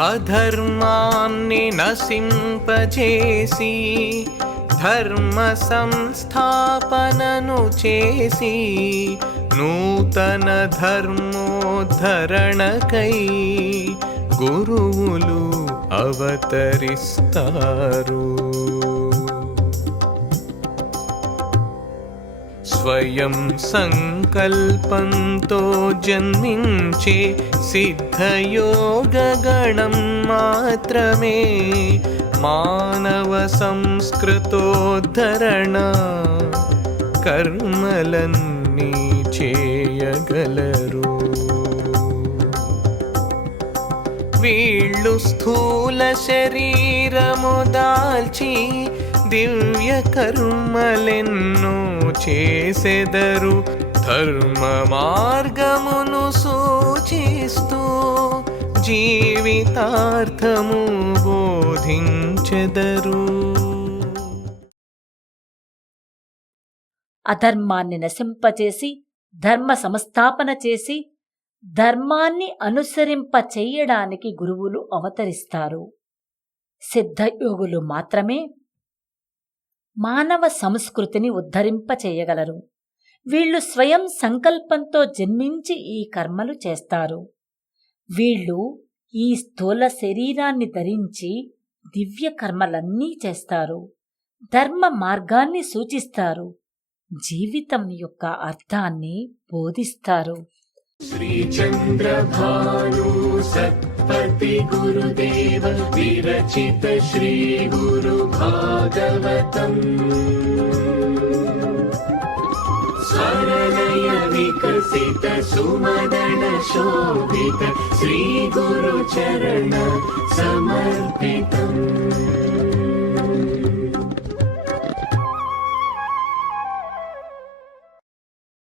అధర్మాన్ని నశింపజేసి ధర్మ సంస్థాపనను చేసి నూతన ధర్మోద్ధరణకై గురువులు అవతరిస్తారు. స్వయం సంకల్పంతో జన్మించే సిద్ధయోగగణం మాత్రమే మానవ సంస్కృతోద్ధరణ కర్మలన్నీ చేయగలరు. వీళ్ళు స్థూల శరీరము దాల్చి దివ్య కర్మలెన్నో చేసెదరు. ధర్మ మార్గమును సూచిస్తూ జీవితార్థము బోధించెదరు. అధర్మాన్ని నశింపచేసి ధర్మ సంస్థాపన చేసి ధర్మాన్ని అనుసరింప చెయ్యడానికి గురువులు అవతరిస్తారు. సిద్ధయోగులు మాత్రమే మానవ సంస్కృతిని ఉద్ధరింపచేయగలరు. వీళ్ళు స్వయం సంకల్పంతో జన్మించి ఈ కర్మలు చేస్తారు. వీళ్ళు ఈ స్థూల శరీరాన్ని ధరించి దివ్య కర్మలన్నీ చేస్తారు. ధర్మ మార్గాన్ని సూచిస్తారు. జీవితం యొక్క అర్థాన్ని బోధిస్తారు. శ్రీ చంద్రభాను సత్పతి గురుదేవ విరచిత శ్రీ గురు భాగవతం స్వరలయ వికసిత సుమదన శోభిత శ్రీ గురు చరణ సమర్పితం.